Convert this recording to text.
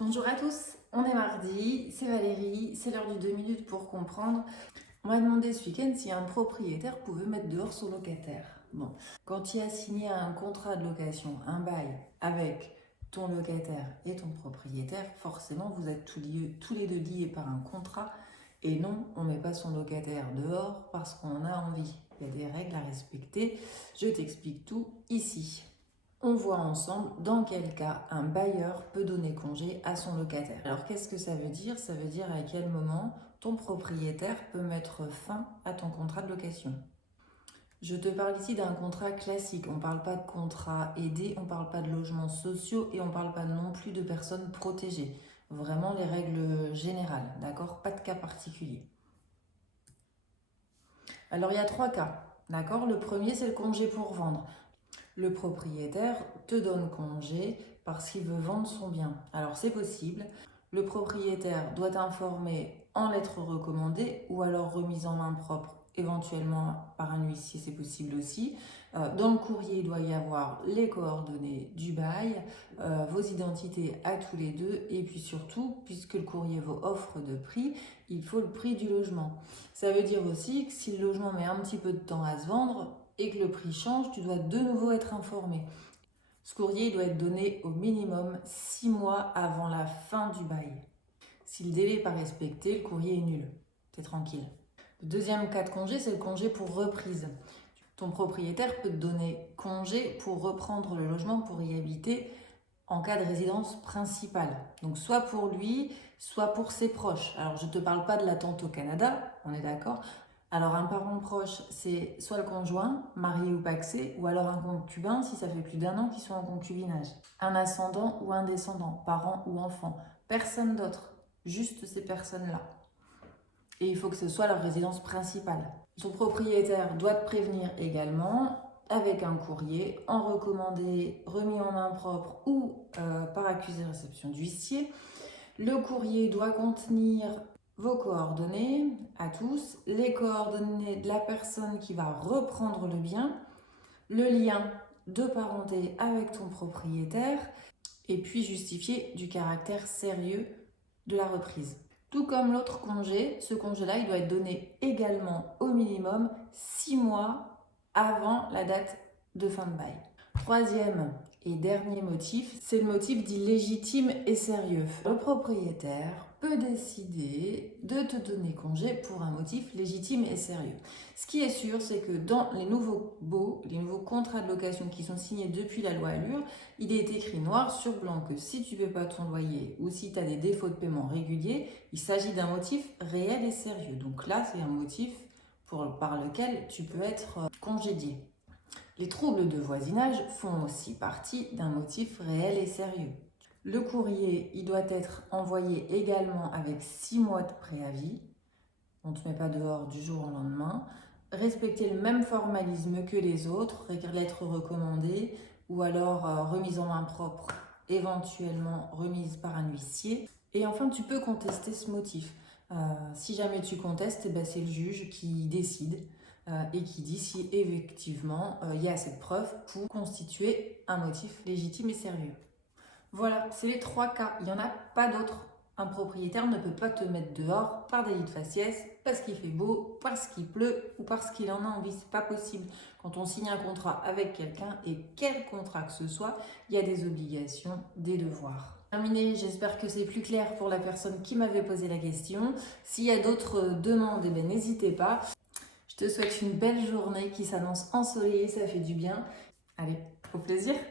Bonjour à tous, on est mardi, c'est Valérie, c'est l'heure du 2 minutes pour comprendre. On m'a demandé ce week-end si un propriétaire pouvait mettre dehors son locataire. Bon, quand il a signé un contrat de location, un bail avec ton locataire et ton propriétaire, forcément vous êtes tous les deux liés par un contrat. Et non, on ne met pas son locataire dehors parce qu'on en a envie. Il y a des règles à respecter. Je t'explique tout ici. On voit ensemble dans quel cas un bailleur peut donner congé à son locataire. Alors qu'est-ce que ça veut dire? Ça veut dire à quel moment ton propriétaire peut mettre fin à ton contrat de location. Je te parle ici d'un contrat classique. On ne parle pas de contrat aidé, on ne parle pas de logements sociaux et on ne parle pas non plus de personnes protégées. Vraiment les règles générales, d'accord? Pas de cas particulier. Alors il y a 3 cas, d'accord? Le premier, c'est le congé pour vendre. Le propriétaire te donne congé parce qu'il veut vendre son bien. Alors c'est possible. Le propriétaire doit t'informer en lettre recommandée ou alors remise en main propre, éventuellement par un huissier, c'est possible aussi. Dans le courrier, il doit y avoir les coordonnées du bail, vos identités à tous les deux et puis surtout, puisque le courrier vaut offre de prix, il faut le prix du logement. Ça veut dire aussi que si le logement met un petit peu de temps à se vendre, et que le prix change, tu dois de nouveau être informé. Ce courrier doit être donné au minimum 6 mois avant la fin du bail. Si le délai n'est pas respecté, le courrier est nul. T'es tranquille. Le deuxième cas de congé, c'est le congé pour reprise. Ton propriétaire peut te donner congé pour reprendre le logement pour y habiter en cas de résidence principale. Donc soit pour lui, soit pour ses proches. Alors je ne te parle pas de l'attente au Canada, on est d'accord. Alors un parent proche, c'est soit le conjoint, marié ou pacsé, ou alors un concubin si ça fait plus d'1 an qu'ils sont en concubinage. Un ascendant ou un descendant, parent ou enfant. Personne d'autre, juste ces personnes-là. Et il faut que ce soit leur résidence principale. Son propriétaire doit te prévenir également avec un courrier en recommandé, remis en main propre ou par accusé de réception d'huissier. Le courrier doit contenir vos coordonnées à tous, les coordonnées de la personne qui va reprendre le bien, le lien de parenté avec ton propriétaire et puis justifier du caractère sérieux de la reprise. Tout comme l'autre congé, ce congé-là, il doit être donné également au minimum 6 mois avant la date de fin de bail. Troisième et dernier motif, c'est le motif dit légitime et sérieux. Le propriétaire peut décider de te donner congé pour un motif légitime et sérieux. Ce qui est sûr, c'est que dans les nouveaux baux, les nouveaux contrats de location qui sont signés depuis la loi Allure, il est écrit noir sur blanc que si tu ne paies pas ton loyer ou si tu as des défauts de paiement réguliers, il s'agit d'un motif réel et sérieux. Donc là, c'est un motif par lequel tu peux être congédié. Les troubles de voisinage font aussi partie d'un motif réel et sérieux. Le courrier, il doit être envoyé également avec 6 mois de préavis. On ne te met pas dehors du jour au lendemain. Respecter le même formalisme que les autres, lettre recommandée ou alors remise en main propre, éventuellement remise par un huissier. Et enfin, tu peux contester ce motif. Si jamais tu contestes, c'est le juge qui décide et qui dit si effectivement il y a cette preuve pour constituer un motif légitime et sérieux. Voilà, c'est les 3 cas, il n'y en a pas d'autres. Un propriétaire ne peut pas te mettre dehors par délit de faciès parce qu'il fait beau, parce qu'il pleut ou parce qu'il en a envie. C'est pas possible. Quand on signe un contrat avec quelqu'un, et quel contrat que ce soit, il y a des obligations, des devoirs. Terminé, j'espère que c'est plus clair pour la personne qui m'avait posé la question. S'il y a d'autres demandes, n'hésitez pas. Je te souhaite une belle journée qui s'annonce ensoleillée, ça fait du bien. Allez, au plaisir!